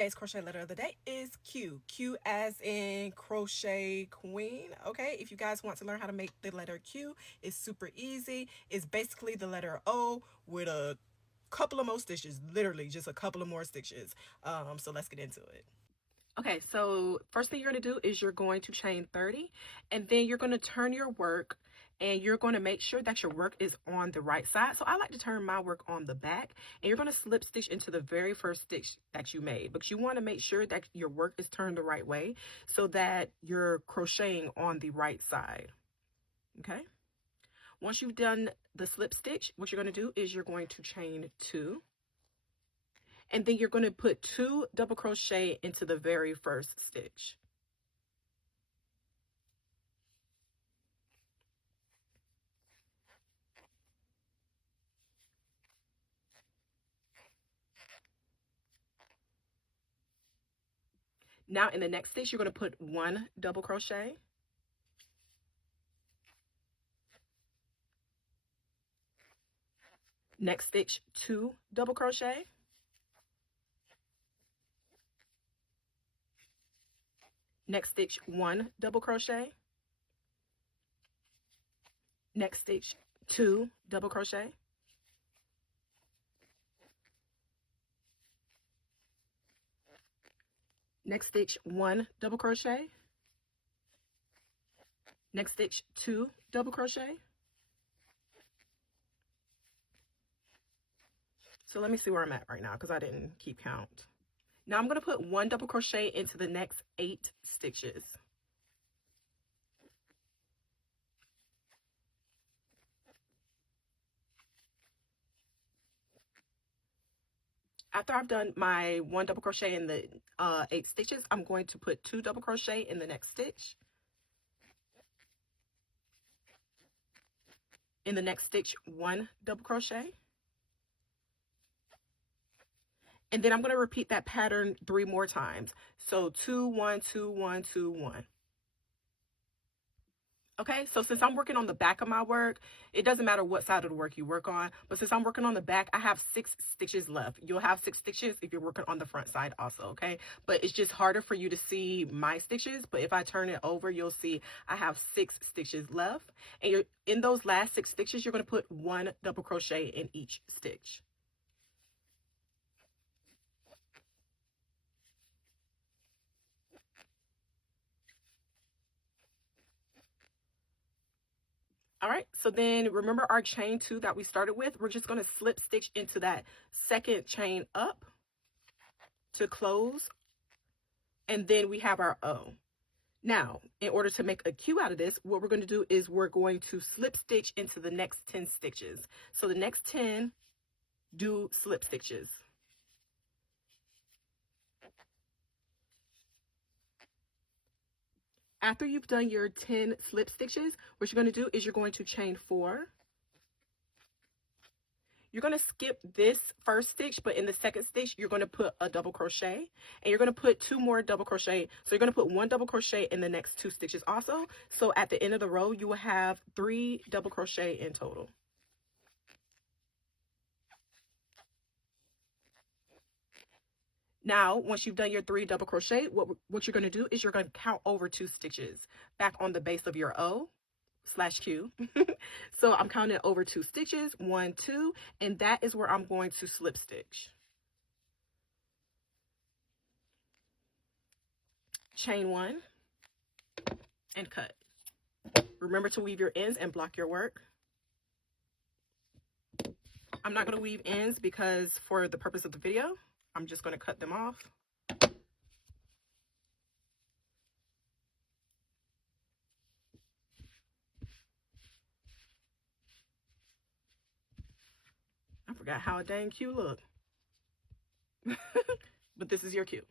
Today's crochet letter of the day is Q. Q as in crochet queen. Okay, if you guys want to learn how to make the letter Q, it's super easy. It's basically the letter O with a couple of more stitches, literally just a couple of more stitches. So let's get into it. Okay, so first thing you're going to do is you're going to chain 30, and then you're going to turn your work, and you're going to make sure that your work is on the right side. So I like to turn my work on the back, and you're going to slip stitch into the very first stitch that you made. But you want to make sure that your work is turned the right way so that you're crocheting on the right side. Okay? Once you've done the slip stitch, what you're going to do is you're going to chain 2. And then you're going to put 2 double crochet into the very first stitch. Now in the next stitch, you're going to put 1 double crochet. Next stitch, 2 double crochet. Next stitch, 1 double crochet. Next stitch, 2 double crochet. Next stitch, 1 double crochet. Next stitch, 2 double crochet. So let me see where I'm at right now because I didn't keep count. Now I'm going to put 1 double crochet into the next 8 stitches. After I've done my 1 double crochet in the 8 stitches, I'm going to put 2 double crochet in the next stitch. In the next stitch, 1 double crochet. And then I'm going to repeat that pattern 3 more times. So 2, 1, 2, 1, 2, 1. Okay, so since I'm working on the back of my work, it doesn't matter what side of the work you work on, but since I'm working on the back, I have 6 stitches left. You'll have 6 stitches if you're working on the front side also, okay? But it's just harder for you to see my stitches, but if I turn it over, you'll see I have 6 stitches left. And you're in those last 6 stitches, you're going to put 1 double crochet in each stitch. All right, so then remember our chain 2 that we started with? We're just going to slip stitch into that second chain up to close, and then we have our O. Now, in order to make a Q out of this, what we're going to do is we're going to slip stitch into the next 10 stitches. So the next 10 do slip stitches. After you've done your 10 slip stitches, what you're going to do is you're going to chain 4. You're going to skip this first stitch, but in the second stitch, you're going to put a double crochet, and you're going to put 2 more double crochet. So you're going to put 1 double crochet in the next 2 stitches also. So at the end of the row, you will have 3 double crochet in total. Now, once you've done your 3 double crochet, what you're going to do is you're going to count over 2 stitches back on the base of your O/Q. So I'm counting over 2 stitches, 1, 2, and that is where I'm going to slip stitch. Chain 1 and cut. Remember to weave your ends and block your work. I'm not going to weave ends because for the purpose of the video, I'm just going to cut them off. I forgot how a dang Q look. But this is your Q.